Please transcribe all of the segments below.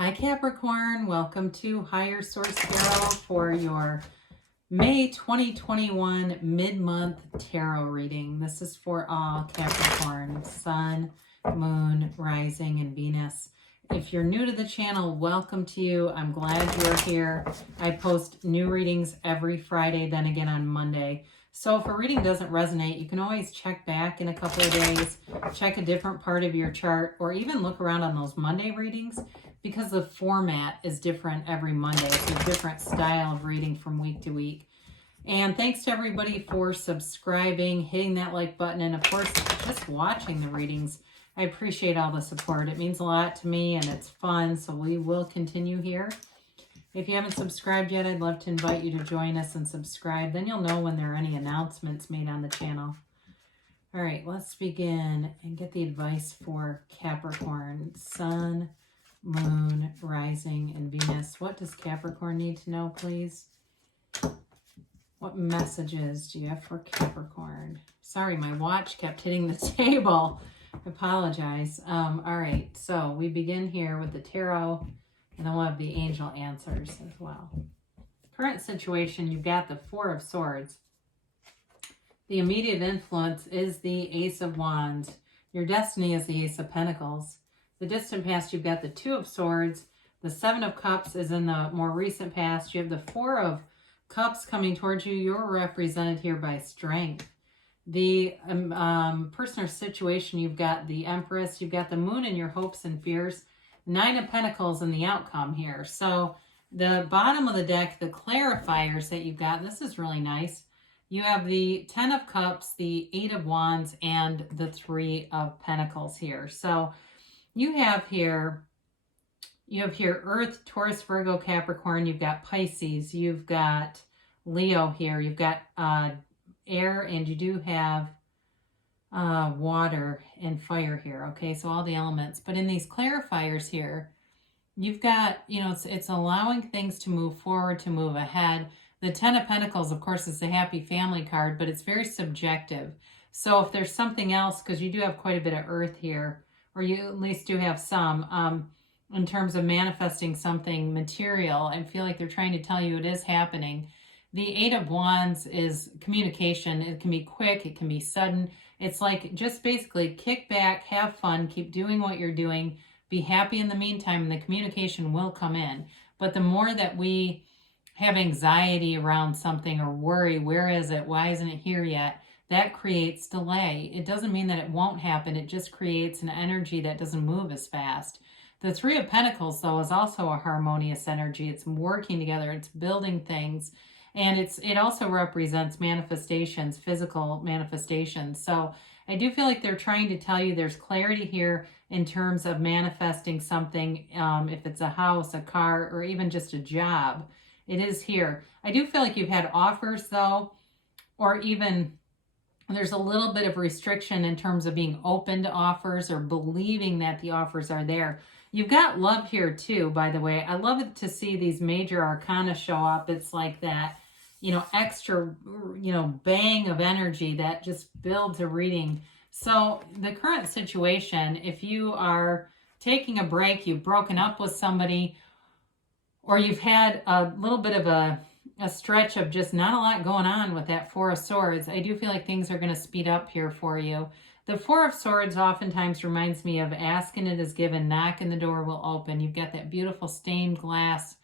Hi Capricorn, welcome to Higher Source Tarot for your May 2021 mid-month tarot reading. This is for all Capricorn, Sun, Moon, Rising, and Venus. If you're new to the channel, welcome to you. I'm glad you're here. I post new readings every Friday, then again on Monday. So if a reading doesn't resonate, you can always check back in a couple of days, check a different part of your chart, or even look around on those Monday readings, because the format is different every Monday. It's a different style of reading from week to week. And thanks to everybody for subscribing, hitting that like button, and of course, just watching the readings. I appreciate all the support. It means a lot to me and it's fun, so we will continue here. If you haven't subscribed yet, I'd love to invite you to join us and subscribe. Then you'll know when there are any announcements made on the channel. All right, let's begin and get the advice for Capricorn, Sun, Moon, Rising, and Venus. What does Capricorn need to know, please? What messages do you have for Capricorn? Sorry, my watch kept hitting the table. I apologize. All right, so we begin here with the tarot, and then we'll have the angel answers as well. Current situation, you've got the Four of Swords. The immediate influence is the Ace of Wands. Your destiny is the Ace of Pentacles. The distant past, you've got the Two of Swords. The Seven of Cups is in the more recent past. You have the Four of Cups coming towards you. You're represented here by strength. The person or situation, you've got the Empress. You've got the Moon in your hopes and fears. Nine of Pentacles in the outcome here. So the bottom of the deck, the clarifiers that you've got, this is really nice. You have the Ten of Cups, the Eight of Wands, and the Three of Pentacles here. So you have here Earth, Taurus, Virgo, Capricorn. You've got Pisces. You've got Leo here. You've got air, and you do have water and fire here. Okay, so all the elements. But in these clarifiers here, you've got, it's allowing things to move forward, to move ahead. The Ten of Pentacles, of course, is the happy family card, but it's very subjective. So if there's something else, because you do have quite a bit of earth here, or you at least do have some, in terms of manifesting something material, I feel like they're trying to tell you it is happening. The Eight of Wands is communication. It can be quick. It can be sudden. It's like just basically kick back, have fun, keep doing what you're doing, be happy in the meantime, and the communication will come in. But the more that we have anxiety around something or worry, where is it? Why isn't it here yet? That creates delay. It doesn't mean that it won't happen. It just creates an energy that doesn't move as fast. The Three of Pentacles, though, is also a harmonious energy. It's working together. It's building things. And it also represents manifestations, physical manifestations. So I do feel like they're trying to tell you there's clarity here in terms of manifesting something, if it's a house, a car, or even just a job. It is here. I do feel like you've had offers, though, or even there's a little bit of restriction in terms of being open to offers or believing that the offers are there. You've got love here too, by the way. I love it to see these major arcana show up. It's like that, extra, bang of energy that just builds a reading. So the current situation, if you are taking a break, you've broken up with somebody, or you've had a little bit of a stretch of just not a lot going on with that Four of Swords, I do feel like things are going to speed up here for you. The Four of Swords oftentimes reminds me of ask and it is given, knock and the door will open. You've got that beautiful stained glass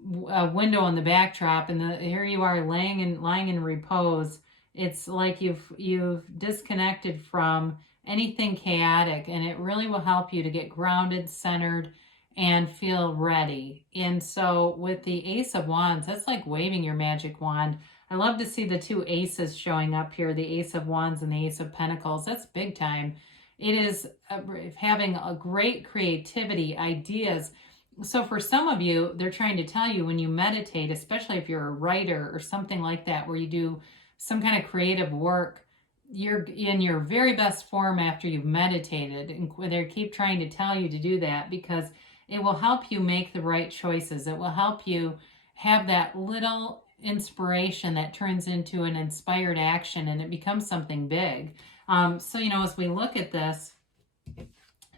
window on the backdrop, and here you are lying in repose. It's like you've disconnected from anything chaotic, and it really will help you to get grounded, centered, and feel ready. And so with the Ace of Wands, that's like waving your magic wand. I love to see the two aces showing up here, the Ace of Wands and the Ace of Pentacles. That's big time. It is having a great creativity, ideas. So for some of you, they're trying to tell you when you meditate, especially if you're a writer or something like that, where you do some kind of creative work, you're in your very best form after you've meditated. And they keep trying to tell you to do that because it will help you make the right choices. It will help you have that little inspiration that turns into an inspired action, and it becomes something big. So, as we look at this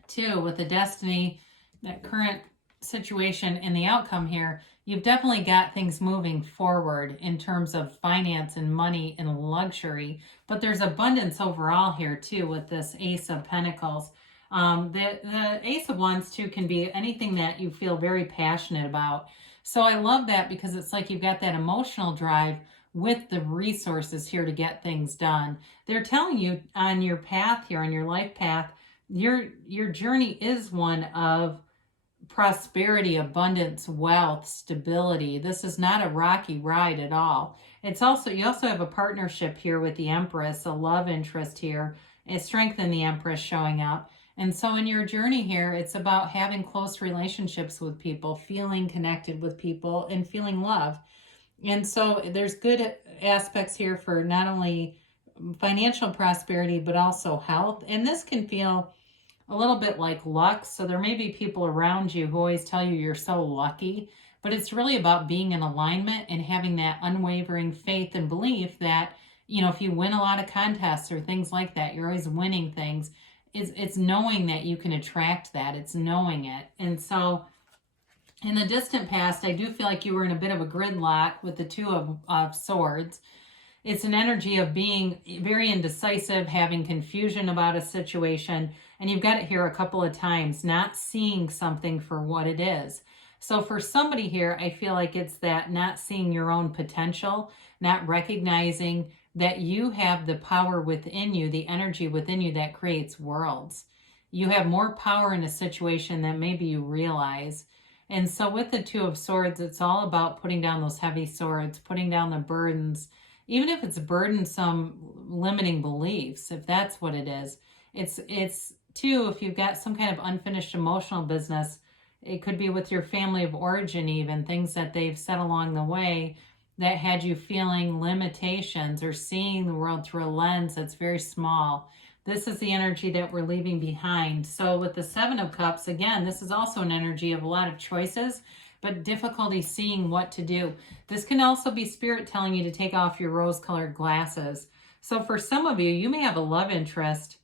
too, with the destiny, that current situation and the outcome here, you've definitely got things moving forward in terms of finance and money and luxury, but there's abundance overall here too with this Ace of Pentacles. The Ace of Wands too can be anything that you feel very passionate about. So I love that because it's like you've got that emotional drive with the resources here to get things done. They're telling you on your path here, on your life path, your journey is one of prosperity, abundance, wealth, stability. This is not a rocky ride at all. It's also, you also have a partnership here with the Empress, a love interest here, a strength in the Empress showing up. And so in your journey here, it's about having close relationships with people, feeling connected with people, and feeling love. And so there's good aspects here for not only financial prosperity, but also health. And this can feel a little bit like luck. So there may be people around you who always tell you you're so lucky, but it's really about being in alignment and having that unwavering faith and belief that, you know, if you win a lot of contests or things like that, you're always winning things. It's knowing that you can attract that. It's knowing it. And so in the distant past, I do feel like you were in a bit of a gridlock with the Two of Swords. It's an energy of being very indecisive, having confusion about a situation, and you've got it here a couple of times, not seeing something for what it is. So for somebody here, I feel like it's that not seeing your own potential, not recognizing that you have the power within you, the energy within you that creates worlds. You have more power in a situation than maybe you realize. And so with the Two of Swords, it's all about putting down those heavy swords, putting down the burdens, even if it's burdensome limiting beliefs, if that's what it is. It's too, if you've got some kind of unfinished emotional business, it could be with your family of origin, even things that they've said along the way that had you feeling limitations or seeing the world through a lens that's very small. This is the energy that we're leaving behind. So with the Seven of Cups, again, this is also an energy of a lot of choices, but difficulty seeing what to do. This can also be spirit telling you to take off your rose-colored glasses. So for some of you, you may have a love interest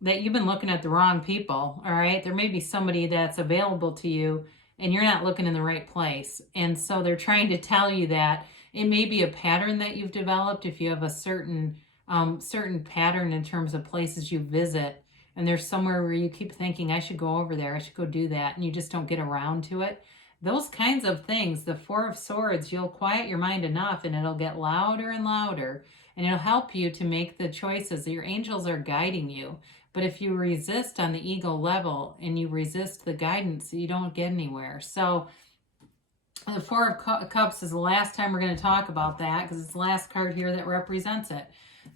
that you've been looking at the wrong people, all right? There may be somebody that's available to you and you're not looking in the right place. And so they're trying to tell you that it may be a pattern that you've developed if you have a certain pattern in terms of places you visit, and there's somewhere where you keep thinking, I should go over there, I should go do that, and you just don't get around to it. Those kinds of things, the Four of Swords, you'll quiet your mind enough and it'll get louder and louder, and it'll help you to make the choices. Your angels are guiding you. But if you resist on the ego level and you resist the guidance, you don't get anywhere. So the Four of Cups is the last time we're going to talk about that because it's the last card here that represents it.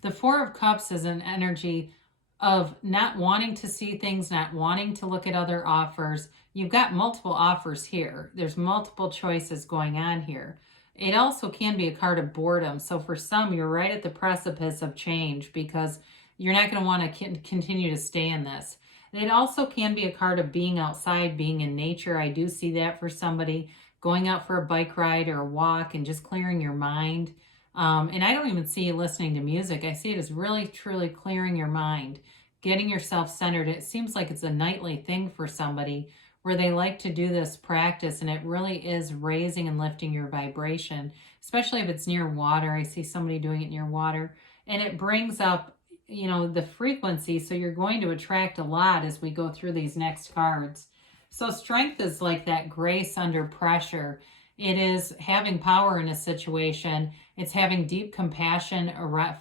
The Four of Cups is an energy of not wanting to see things, not wanting to look at other offers. You've got multiple offers here. There's multiple choices going on here. It also can be a card of boredom. So for some, you're right at the precipice of change because you're not going to want to continue to stay in this. It also can be a card of being outside, being in nature. I do see that for somebody, going out for a bike ride or a walk and just clearing your mind. And I don't even see you listening to music. I see it as really, truly clearing your mind, getting yourself centered. It seems like it's a nightly thing for somebody where they like to do this practice, and it really is raising and lifting your vibration, especially if it's near water. I see somebody doing it near water, and it brings up, you know, the frequency. So you're going to attract a lot as we go through these next cards. So strength is like that grace under pressure. It is having power in a situation. It's having deep compassion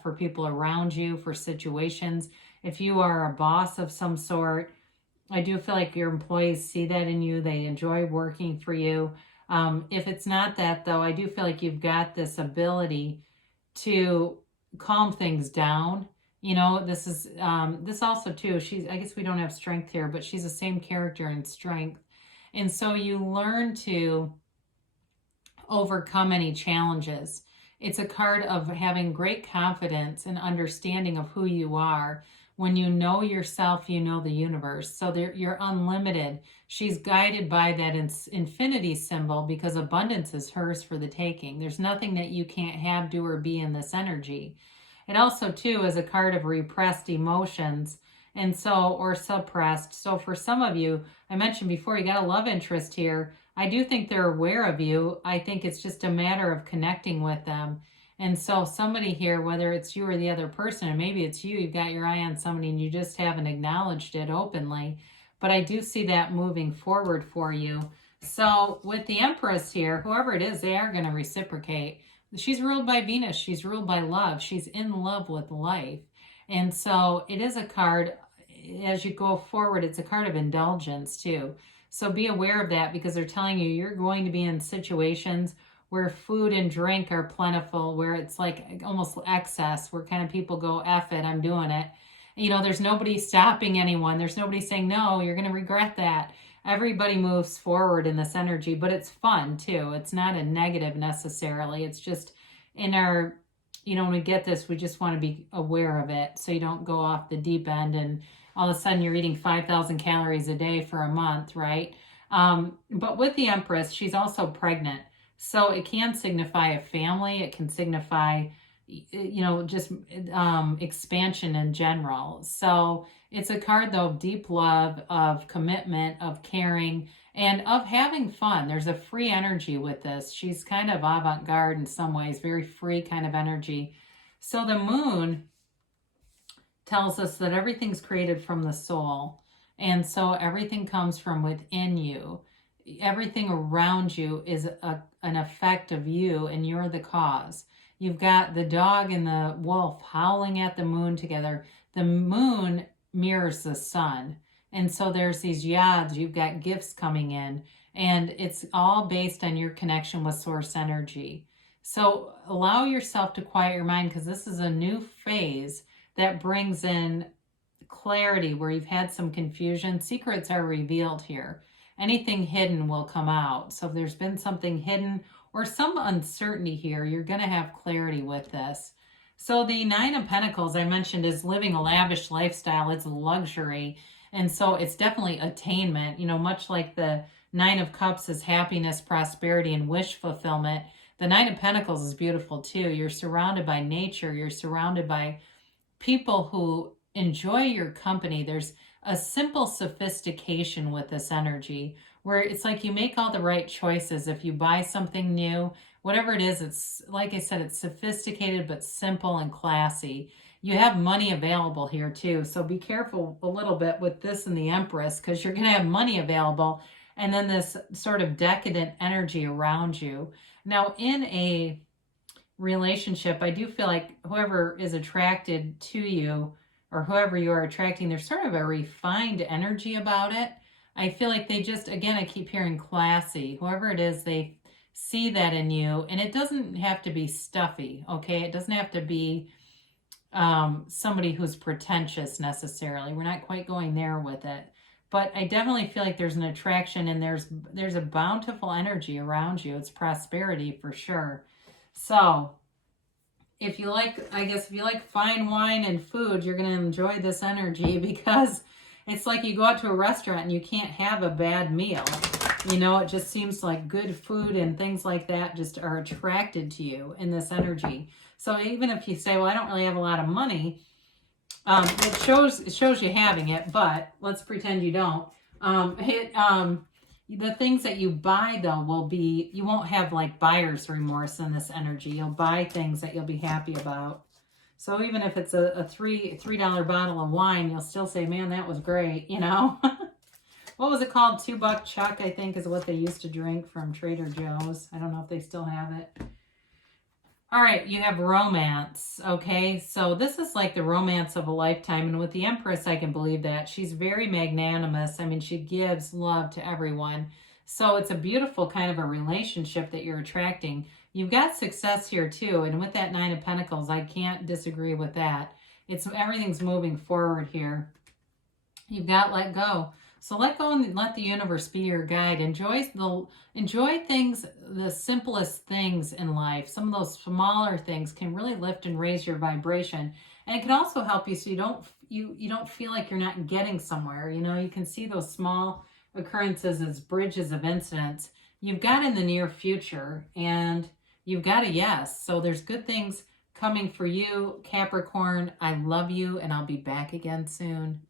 for people around you, for situations. If you are a boss of some sort, I do feel like your employees see that in you. They enjoy working for you. If it's not that, though, I do feel like you've got this ability to calm things down. You know, this is this also too, I guess we don't have strength here, but she's the same character in strength. And so you learn to overcome any challenges. It's a card of having great confidence and understanding of who you are. When you know yourself, you know the universe. So you're unlimited. She's guided by that infinity symbol because abundance is hers for the taking. There's nothing that you can't have, do, or be in this energy. It also, too, is a card of repressed emotions. And so, or suppressed. So for some of you, I mentioned before, you got a love interest here. I do think they're aware of you. I think it's just a matter of connecting with them. And so somebody here, whether it's you or the other person, and maybe it's you, you've got your eye on somebody and you just haven't acknowledged it openly. But I do see that moving forward for you. So with the Empress here, whoever it is, they are going to reciprocate. She's ruled by Venus. She's ruled by love. She's in love with life. And so it is a card, as you go forward, it's a card of indulgence too. So be aware of that, because they're telling you you're going to be in situations where food and drink are plentiful, where it's like almost excess, where kind of people go, F it, I'm doing it. You know, there's nobody stopping anyone. There's nobody saying, no, you're going to regret that. Everybody moves forward in this energy, but it's fun too. It's not a negative necessarily. It's just in our, you know, when we get this, we just want to be aware of it so you don't go off the deep end and all of a sudden you're eating 5,000 calories a day for a month, right? But with the Empress, she's also pregnant. So it can signify a family. It can signify, you know, just expansion in general. So it's a card, though, of deep love, of commitment, of caring, and of having fun. There's a free energy with this. She's kind of avant-garde in some ways, very free kind of energy. So the moon tells us that everything's created from the soul. And so everything comes from within you. Everything around you is an effect of you, and you're the cause. You've got the dog and the wolf howling at the moon together. The moon mirrors the sun. And so there's these yads, you've got gifts coming in, and it's all based on your connection with source energy. So allow yourself to quiet your mind, because this is a new phase that brings in clarity where you've had some confusion. Secrets are revealed here. Anything hidden will come out. So if there's been something hidden or some uncertainty here, you're going to have clarity with this. So the Nine of Pentacles, I mentioned, is living a lavish lifestyle. It's luxury. And so it's definitely attainment. You know, much like the Nine of Cups is happiness, prosperity, and wish fulfillment, the Nine of Pentacles is beautiful too. You're surrounded by nature. You're surrounded by people who enjoy your company. There's a simple sophistication with this energy where it's like you make all the right choices. If you buy something new, whatever it is, it's like I said, it's sophisticated but simple and classy. You have money available here too. So be careful a little bit with this and the Empress, because you're going to have money available and then this sort of decadent energy around you. Now in a relationship, I do feel like whoever is attracted to you or whoever you are attracting, there's sort of a refined energy about it. I feel like they just, again, I keep hearing classy. Whoever it is, they see that in you, and it doesn't have to be stuffy, okay? It doesn't have to be somebody who's pretentious necessarily. We're not quite going there with it. But I definitely feel like there's an attraction, and there's a bountiful energy around you. It's prosperity for sure. So if you like, I guess if you like fine wine and food, you're going to enjoy this energy, because it's like you go out to a restaurant and you can't have a bad meal. You know, it just seems like good food and things like that just are attracted to you in this energy. So even if you say, well, I don't really have a lot of money, it shows you having it, but let's pretend you don't. The things that you buy, though, will be, you won't have like buyer's remorse in this energy. You'll buy things that you'll be happy about. So even if it's a $3 bottle of wine, you'll still say, man, that was great, you know? What was it called? $2 Chuck, I think, is what they used to drink from Trader Joe's. I don't know if they still have it. All right, you have romance, okay? So this is like the romance of a lifetime. And with the Empress, I can believe that. She's very magnanimous. I mean, she gives love to everyone. So it's a beautiful kind of a relationship that you're attracting. You've got success here too. And with that Nine of Pentacles, I can't disagree with that. Everything's moving forward here. You've got let go. So let go and let the universe be your guide. Enjoy things, the simplest things in life. Some of those smaller things can really lift and raise your vibration. And it can also help you so you don't feel like you're not getting somewhere. You know, you can see those small occurrences as bridges of incidents. You've got in the near future, and you've got a yes. So there's good things coming for you, Capricorn. I love you, and I'll be back again soon.